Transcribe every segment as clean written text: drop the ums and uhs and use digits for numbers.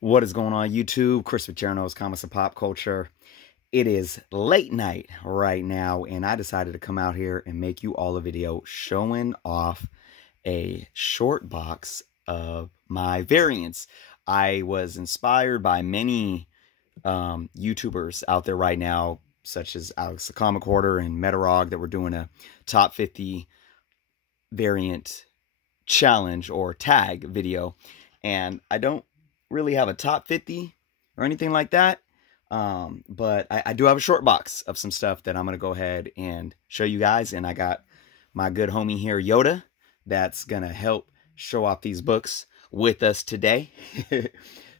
What is going on YouTube? Chris with Journos, Comics and Pop Culture. It is late night right now, and I decided to come out here and make you all a video showing off a short box of my variants. I was inspired by many YouTubers out there right now, such as Alex the Comic Hoarder and Metarog, that were doing a top 50 variant challenge or tag video. And I don't really have a top 50 or anything like that, but I do have a short box of some stuff that I'm gonna go ahead and show you guys. And I got my good homie here, Yoda, that's gonna help show off these books with us today.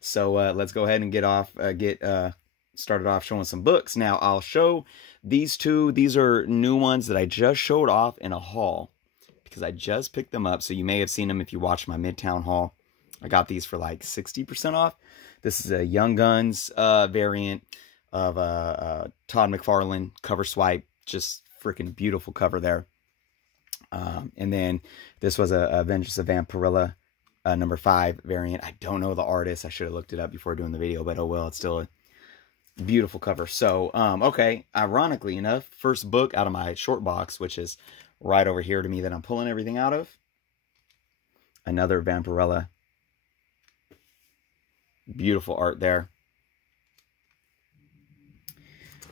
So let's go ahead and get started off showing some books. Now I'll show these two. These are new ones that I just showed off in a haul because I just picked them up, so you may have seen them if you watched my Midtown haul. I got these for like 60% off. This is a Young Guns variant of Todd McFarlane cover swipe. Just freaking beautiful cover there. And then this was a Vengeance of Vampirilla number 5 variant. I don't know the artist. I should have looked it up before doing the video, but oh well, it's still a beautiful cover. So, okay, ironically enough, first book out of my short box, which is right over here to me that I'm pulling everything out of. Another Vampirilla. Beautiful art there.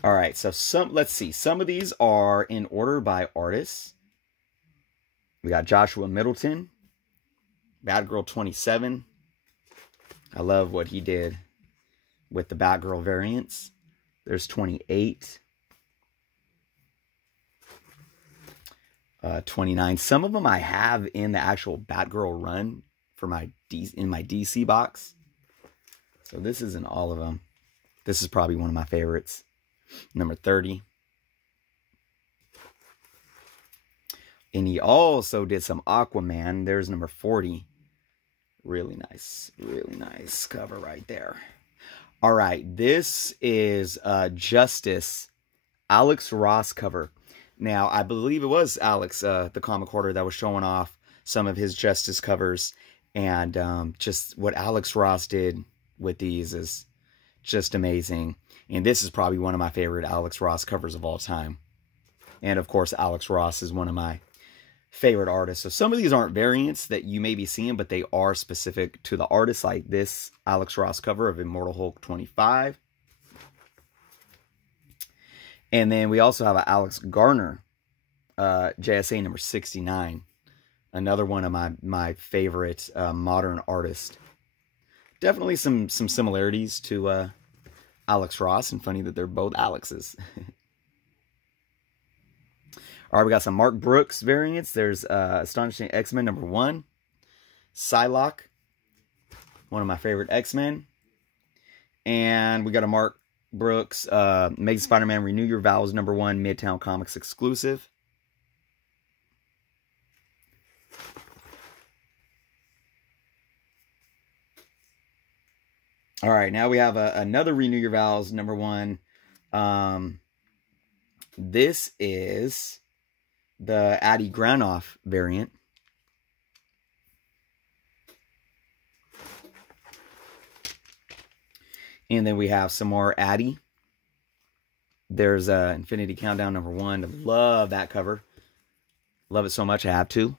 All right, so let's see. Some of these are in order by artists. We got Joshua Middleton, Batgirl 27. I love what he did with the Batgirl variants. There's 28. 29. Some of them I have in the actual Batgirl run for in my DC box. So this isn't all of them. This is probably one of my favorites. Number 30. And he also did some Aquaman. There's number 40. Really nice cover right there. All right, this is Justice Alex Ross cover. Now, I believe it was Alex, the comic hoarder, that was showing off some of his Justice covers. And just what Alex Ross did with these is just amazing. And this is probably one of my favorite Alex Ross covers of all time. And of course, Alex Ross is one of my favorite artists. So some of these aren't variants that you may be seeing, but they are specific to the artist, like this Alex Ross cover of Immortal Hulk 25. And then we also have an Alex Garner JSA number 69. Another one of my favorite modern artists. Definitely some similarities to Alex Ross, and funny that they're both Alexes. All right, we got some Mark Brooks variants. There's Astonishing X-Men number 1. Psylocke, one of my favorite X-Men. And we got a Mark Brooks Amazing Spider-Man Renew Your Vows number 1 Midtown Comics exclusive. All right, now we have another Renew Your Vows number 1. This is the Addie Granoff variant. And then we have some more Addie. There's Infinity Countdown number 1. I love that cover. Love it so much I have to.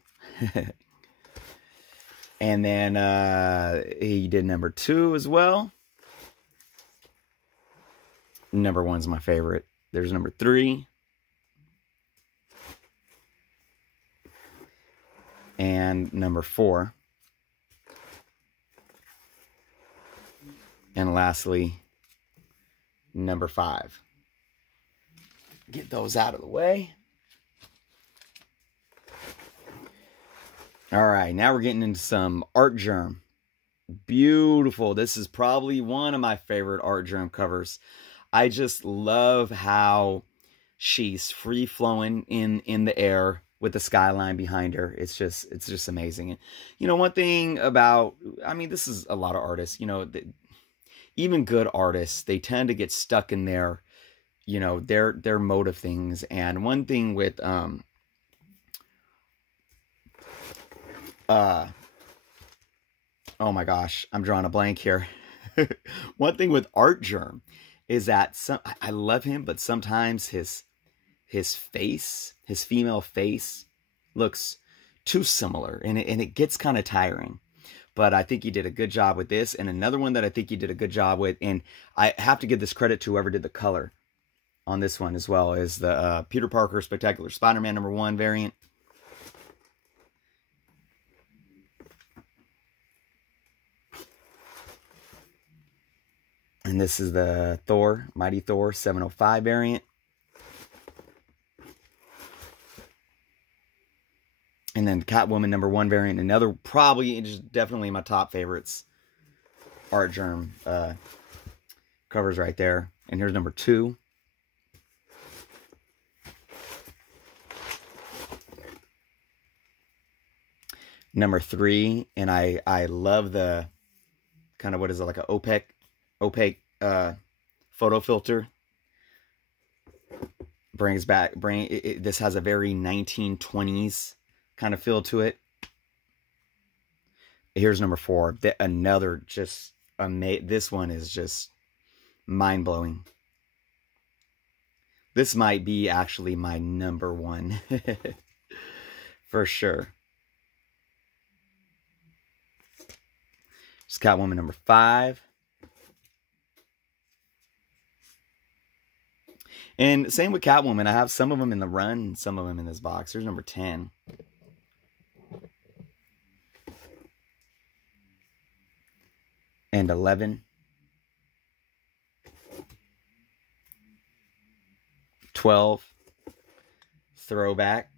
And then he did number 2 as well. Number 1's my favorite. There's number 3. And number 4. And lastly, number 5. Get those out of the way. All right, now we're getting into some Artgerm. Beautiful. This is probably one of my favorite Artgerm covers. I just love how she's free-flowing in the air with the skyline behind her. It's just amazing. And, you know, one thing about, I mean, this is a lot of artists, you know, even good artists, they tend to get stuck in their, you know, their mode of things. And one thing with, oh my gosh, I'm drawing a blank here. One thing with Artgerm is that I love him, but sometimes his face, his female face, looks too similar, and it gets kind of tiring. But I think he did a good job with this. And another one that I think he did a good job with, and I have to give this credit to whoever did the color on this one as well, is the Peter Parker Spectacular Spider-Man #1 variant. And this is the Thor, Mighty Thor 705 variant. And then Catwoman #1 variant. Another, probably, just definitely my top favorites. Artgerm covers right there. And here's #2. #3. And I love the kind of, what is it, like an opaque photo filter. This has a very 1920s kind of feel to it. Here's #4. Another just amazing. This one is just mind-blowing. This might be actually my #1 for sure. Just Catwoman #5. And same with Catwoman. I have some of them in the run, some of them in this box. Here's #10. And 11. 12. Throwback.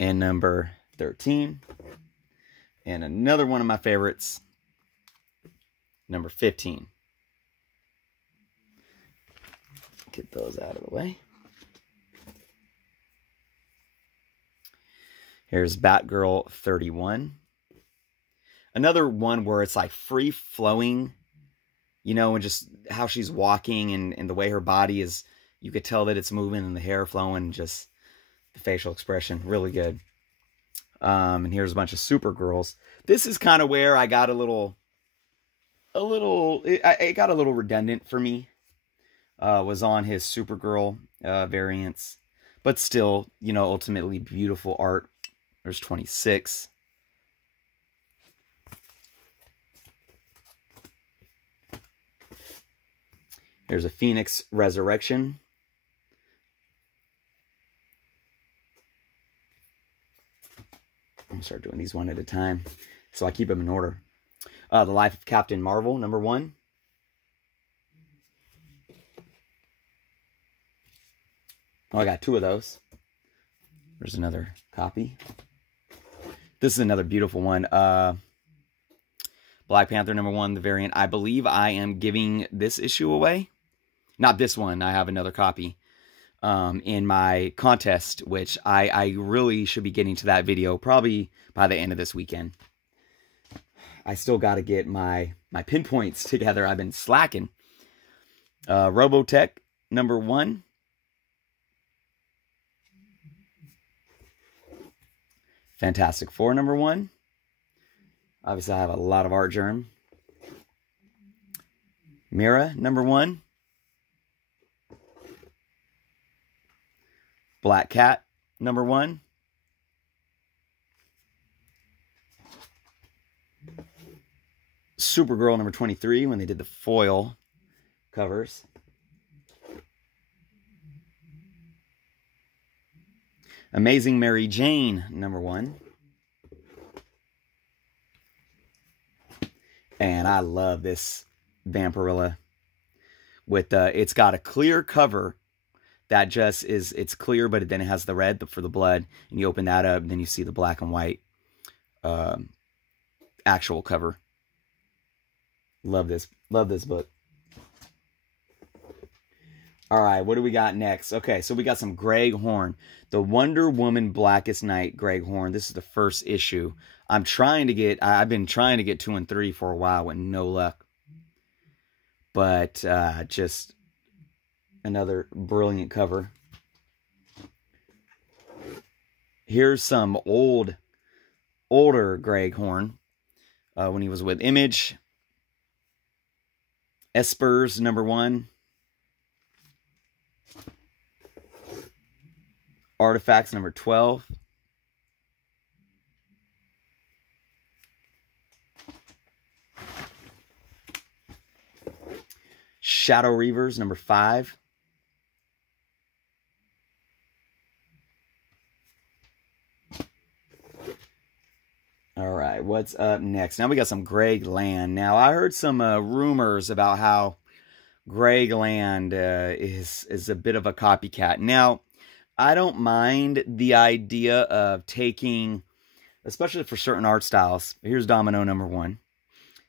And #13. And another one of my favorites, #15. Get those out of the way. Here's Batgirl 31. Another one where it's like free flowing, you know, and just how she's walking and the way her body is, you could tell that it's moving and the hair flowing, just the facial expression, really good. And here's a bunch of Supergirls. This is kind of where I got it got a little redundant for me. Was on his Supergirl variants, but still, you know, ultimately beautiful art. There's 26. There's a Phoenix Resurrection. I'm going to start doing these one at a time, so I keep them in order. The Life of Captain Marvel, #1. Oh, I got 2 of those. There's another copy. This is another beautiful one. Black Panther #1, the variant. I believe I am giving this issue away. Not this one. I have another copy in my contest, which I really should be getting to that video probably by the end of this weekend. I still got to get my pinpoints together. I've been slacking. Robotech #1. Fantastic Four #1. Obviously, I have a lot of Artgerm. Mira #1. Black Cat #1. Supergirl #23 when they did the foil covers. Amazing Mary Jane #1. And I love this Vampirilla with it's got a clear cover that just is, it's clear, but then it has the red for the blood, and you open that up and then you see the black and white actual cover. Love this book. All right, what do we got next? Okay, so we got some Greg Horn. The Wonder Woman Blackest Night, Greg Horn. This is the first issue. I've been trying to get 2 and 3 for a while with no luck. But just another brilliant cover. Here's some older Greg Horn. when he was with Image. Espers, #1. Artifacts, #12. Shadow Reavers, #5. All right, what's up next? Now we got some Greg Land. Now, I heard some rumors about how Greg Land is a bit of a copycat. Now, I don't mind the idea of taking, especially for certain art styles. Here's Domino #1.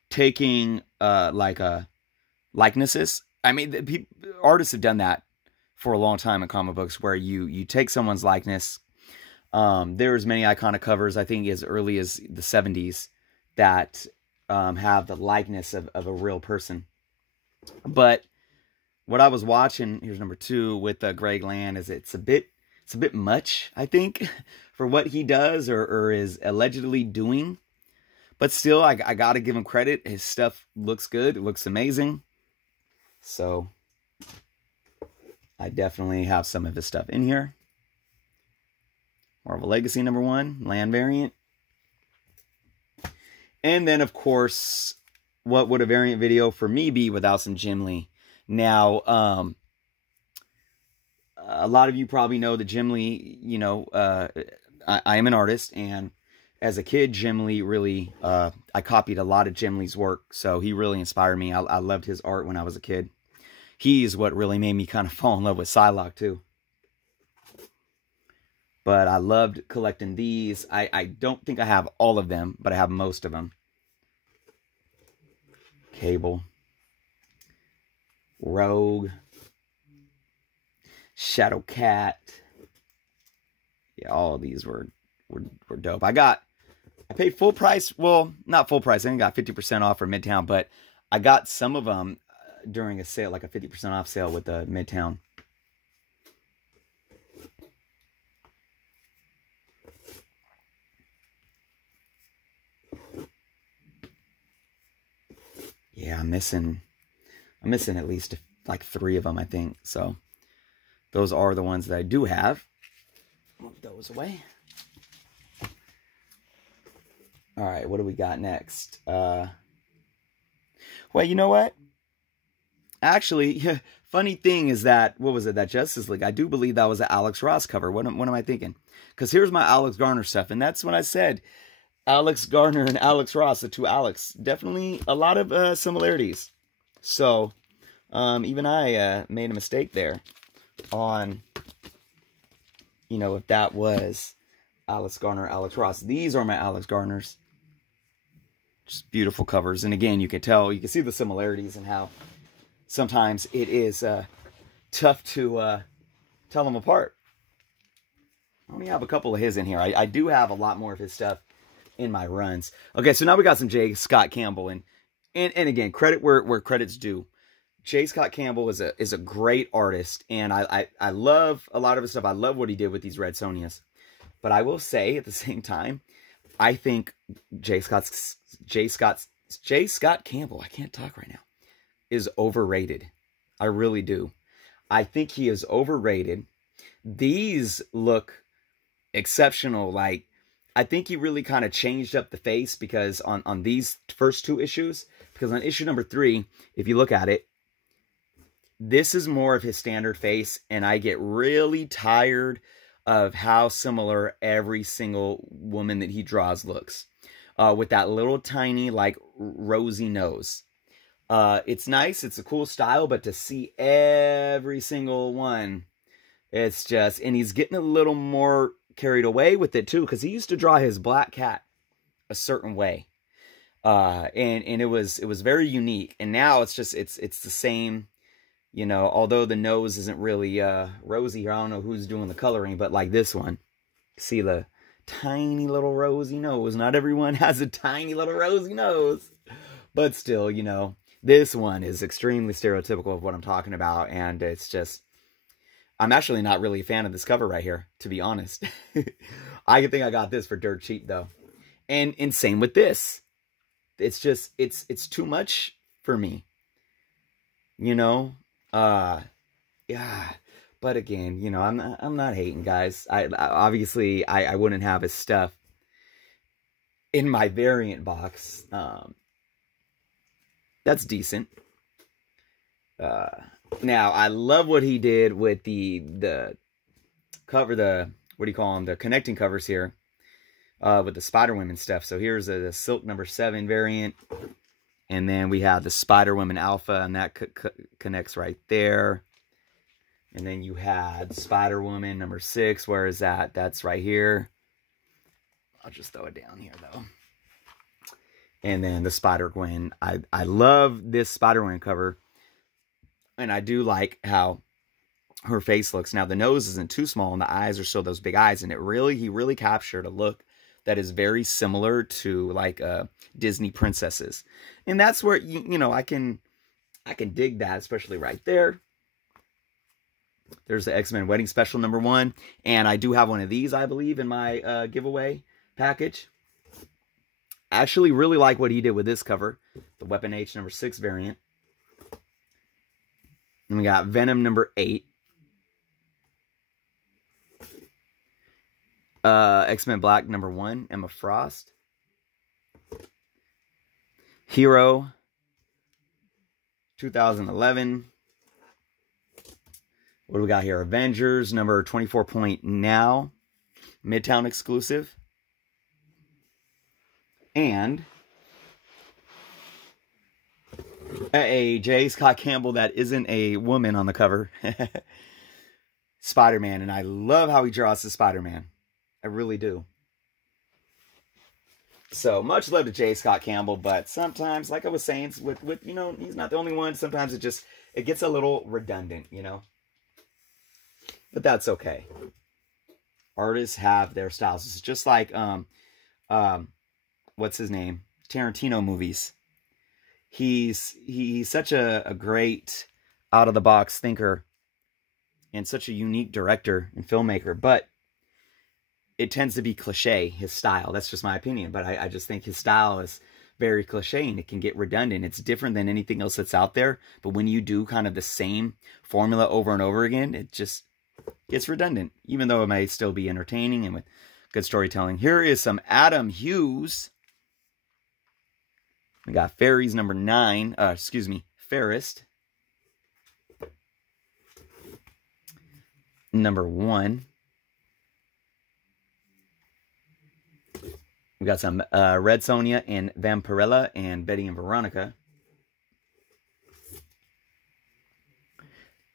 Taking like likenesses. I mean, artists have done that for a long time in comic books, where you take someone's likeness. There's many iconic covers, I think as early as the 70s, that have the likeness of a real person. But what I was watching, here's #2 with Greg Land, is it's a bit much, I think, for what he does or is allegedly doing. But still, I gotta give him credit. His stuff looks good. It looks amazing. So I definitely have some of his stuff in here. Marvel Legacy #1, Land variant. And then, of course, what would a variant video for me be without some Jim Lee? Now, a lot of you probably know that Jim Lee, you know, I am an artist, and as a kid, Jim Lee really, I copied a lot of Jim Lee's work, so he really inspired me. I loved his art when I was a kid. He's what really made me kind of fall in love with Psylocke, too. But I loved collecting these. I don't think I have all of them, but I have most of them. Cable. Rogue. Shadow Cat. Yeah, all of these were dope. I paid full price. Well, not full price. I think I got 50% off for Midtown, but I got some of them during a sale, like a 50% off sale with the Midtown. Yeah, I'm missing at least like 3 of them, I think. So those are the ones that I do have. Move those away. All right, what do we got next? Well, you know what? Actually, funny thing is that, what was it, that Justice League? I do believe that was an Alex Ross cover. What am I thinking? Because here's my Alex Garner stuff, and that's when I said Alex Garner and Alex Ross, the two Alex, definitely a lot of similarities. So, even I made a mistake there on, you know, if that was Alex Garner, Alex Ross. These are my Alex Garners. Just beautiful covers. And again, you can see the similarities and how sometimes it is tough to tell them apart. I only have a couple of his in here. I do have a lot more of his stuff in my runs. Okay, so now we got some J. Scott Campbell. And again, credit where credit's due. J. Scott Campbell is a great artist, and I love a lot of his stuff. I love what he did with these Red Sonias. But I will say, at the same time, I think J. Scott Campbell, I can't talk right now, is overrated. I really do. I think he is overrated. These look exceptional. Like, I think he really kind of changed up the face, because on these first 2 issues, because on issue #3, if you look at it, this is more of his standard face, and I get really tired of how similar every single woman that he draws looks. With that little tiny, like, rosy nose. It's nice, it's a cool style, but to see every single one, it's just, and he's getting a little more carried away with it too, because he used to draw his Black Cat a certain way. And it was very unique, and now it's just, it's the same. You know, although the nose isn't really rosy here, I don't know who's doing the coloring, but like this one, see the tiny little rosy nose. Not everyone has a tiny little rosy nose, but still, you know, this one is extremely stereotypical of what I'm talking about, and it's just, I'm actually not really a fan of this cover right here, to be honest. I think I got this for dirt cheap, though. And same with this. it's just, it's too much for me, you know? Yeah. But again, you know, I'm not hating, guys. Obviously I wouldn't have his stuff in my variant box. That's decent. Now I love what he did with the cover, what do you call them? The connecting covers here, with the Spider-Women stuff. So here's the Silk #7 variant. And then we have the Spider-Woman Alpha, and that connects right there. And then you had Spider-Woman #6. Where is that? That's right here. I'll just throw it down here, though. And then the Spider-Gwen. I love this Spider-Gwen cover. And I do like how her face looks. Now, the nose isn't too small, and the eyes are still those big eyes. And he really captured a look that is very similar to, like, Disney princesses. And that's where, you know, I can dig that, especially right there. There's the X-Men Wedding Special #1. And I do have one of these, I believe, in my giveaway package. I actually really like what he did with this cover. The Weapon H #6 variant. And we got Venom #8. X-Men Black #1, Emma Frost. Hero 2011. What do we got here? Avengers #24 Point Now, Midtown exclusive. And a J. Scott Campbell that isn't a woman on the cover. Spider-Man, and I love how he draws the Spider-Man. I really do. So, much love to J. Scott Campbell, but sometimes, like I was saying, with you know, he's not the only one. Sometimes it gets a little redundant, you know? But that's okay. Artists have their styles. It's just like, what's his name? Tarantino movies. He's such a great out-of-the-box thinker and such a unique director and filmmaker, but it tends to be cliche, his style. That's just my opinion, but I just think his style is very cliche, and it can get redundant. It's different than anything else that's out there, but when you do kind of the same formula over and over again, it just gets redundant, even though it may still be entertaining and with good storytelling. Here is some Adam Hughes. We got Fairies #9, Fairest. #1. We got some Red Sonja and Vampirella and Betty and Veronica.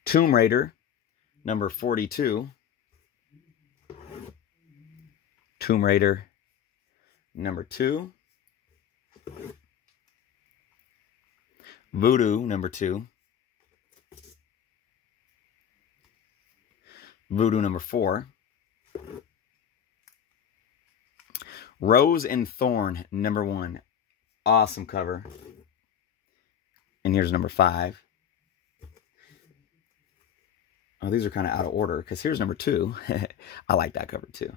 Tomb Raider #42. Tomb Raider #2. Voodoo #2. Voodoo #4. Rose and Thorn #1. Awesome cover. And here's #5. Oh, these are kind of out of order because here's #2. I like that cover too.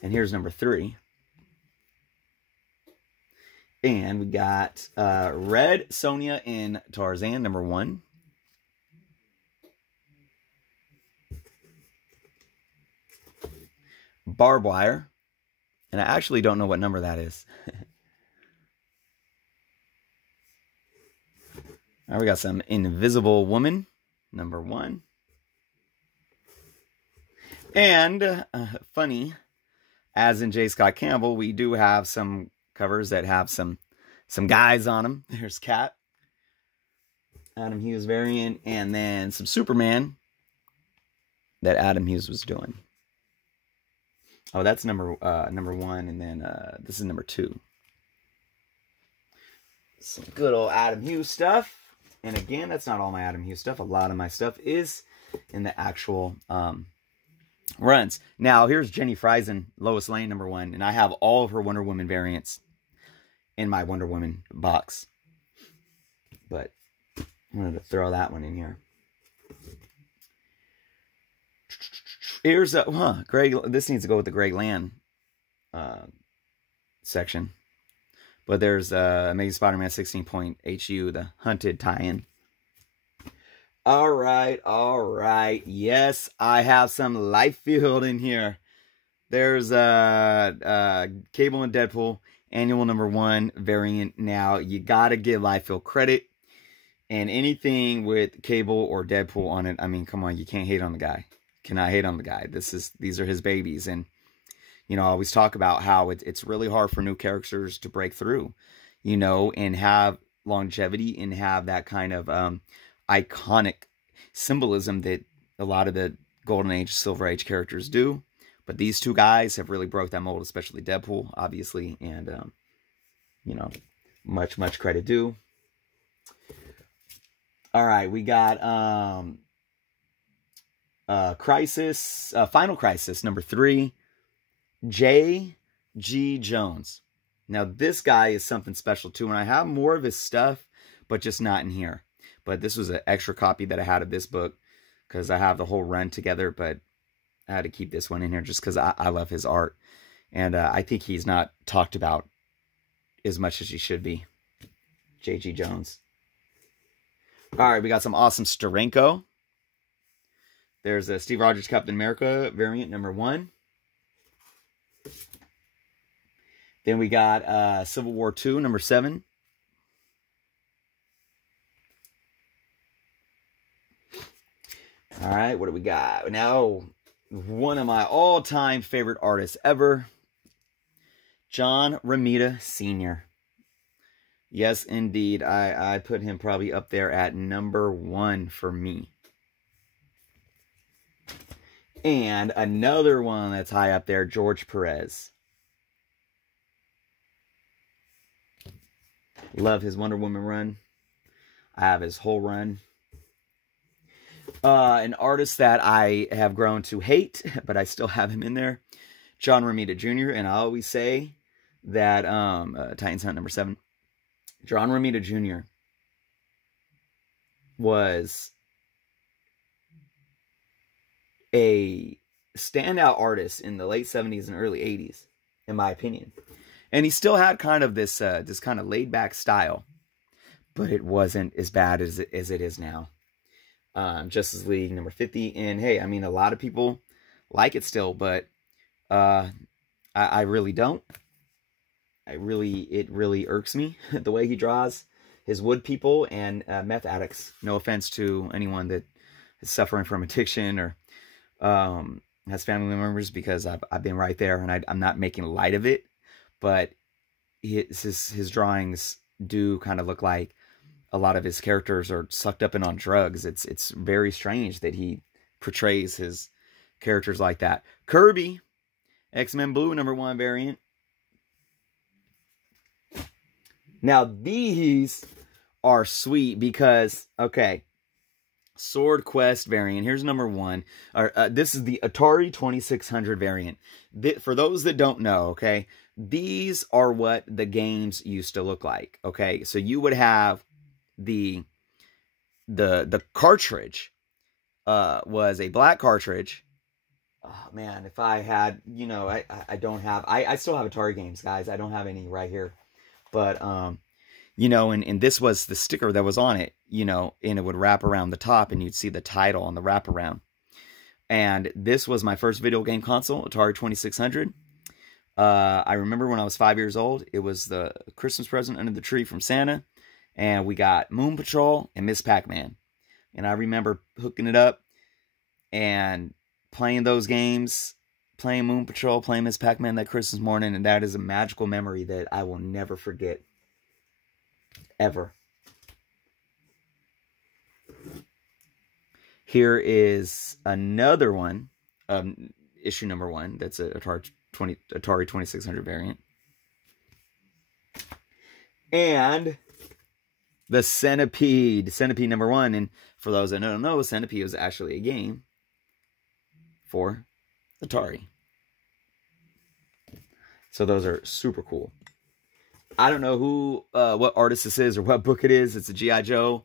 And here's #3. And we got Red Sonja and Tarzan #1. Barbed Wire. And I actually don't know what number that is. Now we got some Invisible Woman #1. And funny, as in J. Scott Campbell, we do have some covers that have some guys on them. There's Cat, Adam Hughes variant, and then some Superman that Adam Hughes was doing. Oh, that's #1, and then this is #2. Some good old Adam Hughes stuff. And again, that's not all my Adam Hughes stuff. A lot of my stuff is in the actual runs. Now, here's Jenny Friesen, Lois Lane #1, and I have all of her Wonder Woman variants in my Wonder Woman box. But I wanted to throw that one in here. Here's Greg. This needs to go with the Greg Land section. But there's Amazing Spider-Man 16.HU, the Hunted tie-in. All right. Yes, I have some Liefeld in here. There's Cable and Deadpool annual #1 variant. Now, you gotta give Liefeld credit. And anything with Cable or Deadpool on it, I mean, come on, you can't hate on the guy. Cannot hate on the guy. These are his babies. And, you know, I always talk about how it's really hard for new characters to break through, you know, and have longevity and have that kind of iconic symbolism that a lot of the Golden Age, Silver Age characters do. But these two guys have really broke that mold, especially Deadpool, obviously. And, you know, much credit due. All right, we got Crisis, Final Crisis, #3, J.G. Jones. Now, this guy is something special, too, and I have more of his stuff, but just not in here. But this was an extra copy that I had of this book, because I have the whole run together, but I had to keep this one in here just because I love his art. And I think he's not talked about as much as he should be. J.G. Jones. All right, we got some awesome Steranko. There's a Steve Rogers Captain America variant #1. Then we got Civil War II #7. All right, what do we got? Now, one of my all-time favorite artists ever, John Romita Sr. Yes, indeed. I put him probably up there at #1 for me. And another one that's high up there, George Perez. Love his Wonder Woman run. I have his whole run. An artist that I have grown to hate, but I still have him in there, John Romita Jr. And I always say that Titans Hunt #7. John Romita Jr. was a standout artist in the late 70s and early 80s, in my opinion. And he still had kind of this kind of laid-back style, but it wasn't as bad as it is now. Justice League #50, and hey, I mean, a lot of people like it still, but I really don't. It really irks me the way he draws his wood people and meth addicts. No offense to anyone that is suffering from addiction or has family members, because I've been right there, and I'm not making light of it, but his drawings do kind of look like a lot of his characters are sucked up and on drugs. It's very strange that he portrays his characters like that. Kirby, X-Men Blue #1 variant. Now, these are sweet because, okay, Sword Quest variant. Here's #1. This is the Atari 2600 variant. For those that don't know, okay, these are what the games used to look like, okay? So you would have the cartridge was a black cartridge. Oh, man, if I had, you know, I don't have, I still have Atari games, guys. I don't have any right here. But, you know, and this was the sticker that was on it, you know, and it would wrap around the top, and you'd see the title on the wraparound. And this was my first video game console, Atari 2600. I remember when I was 5 years old, it was the Christmas present under the tree from Santa, and we got Moon Patrol and Miss Pac-Man. And I remember hooking it up and playing those games, playing Moon Patrol, playing Miss Pac-Man that Christmas morning, and that is a magical memory that I will never forget. Ever. Here is another one, issue #1, that's a Atari 2600 variant. And the Centipede #1, and for those that don't know, Centipede was actually a game for Atari. So those are super cool. I don't know who, what artist this is or what book it is. It's a G.I. Joe.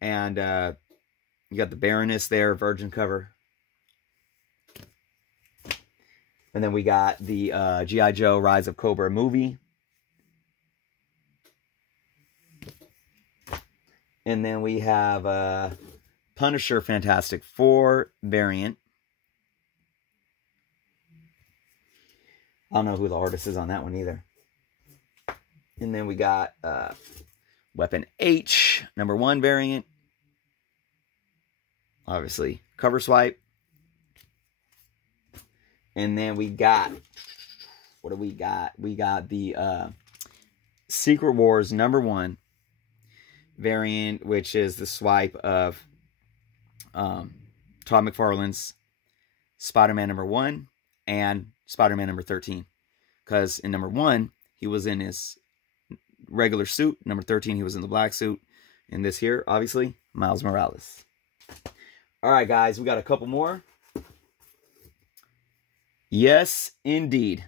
And you got the Baroness there, Virgin cover. And then we got the G.I. Joe Rise of Cobra movie. And then we have Punisher Fantastic Four variant. I don't know who the artist is on that one either. And then we got Weapon H, #1 variant. Obviously, cover swipe. And then we got, what do we got? We got the Secret Wars #1 variant, which is the swipe of Todd McFarlane's Spider-Man #1 and Spider-Man #13. Because in #1, he was in his regular suit. #13, he was in the black suit. And this here, obviously, Miles Morales. All right, guys, we got a couple more. Yes, indeed.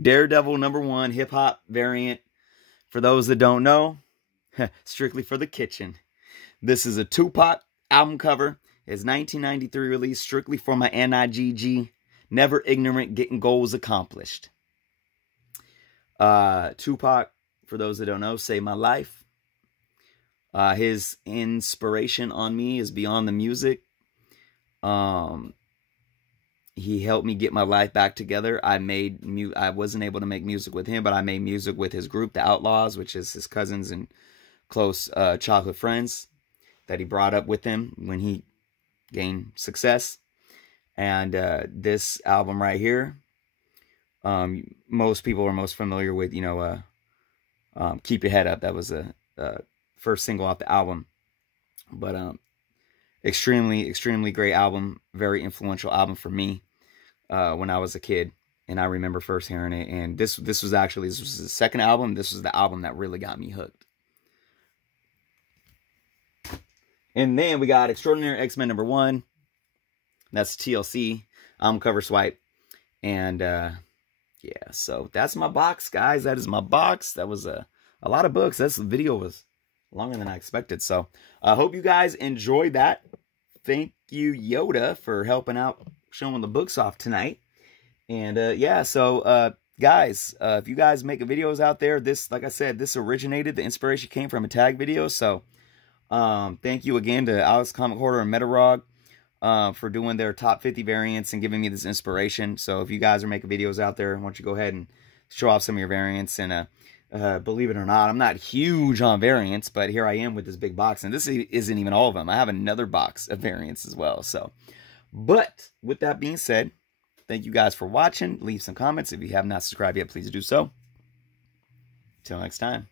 Daredevil #1 hip-hop variant. For those that don't know, strictly for the kitchen. This is a Tupac album cover. It's 1993 release, strictly for my NIGG. Never ignorant, getting goals accomplished. Tupac, for those that don't know, saved my life. His inspiration on me is beyond the music. He helped me get my life back together. I wasn't able to make music with him, but I made music with his group, the Outlaws, which is his cousins and close childhood friends that he brought up with him when he gained success. And this album right here, most people are most familiar with, you know, Keep Your Head Up. That was the first single off the album. But extremely, extremely great album. Very influential album for me when I was a kid. And I remember first hearing it. And this was the second album. This was the album that really got me hooked. And then we got Extraordinary X-Men #1. That's TLC. Cover swipe. And yeah, so that's my box, guys. That is my box. That was a lot of books. This video was longer than I expected. So I hope you guys enjoyed that. Thank you, Yoda, for helping out showing the books off tonight. And yeah, so guys, if you guys make videos out there, this, like I said, this originated, the inspiration came from a tag video. So thank you again to Alex Comic Hoarder and Metarog for doing their top 50 variants and giving me this inspiration. So if you guys are making videos out there, why don't you go ahead and show off some of your variants. And believe it or not, I'm not huge on variants, but here I am with this big box. And this isn't even all of them. I have another box of variants as well. So, but with that being said, thank you guys for watching. Leave some comments. If you have not subscribed yet, please do so. Till next time.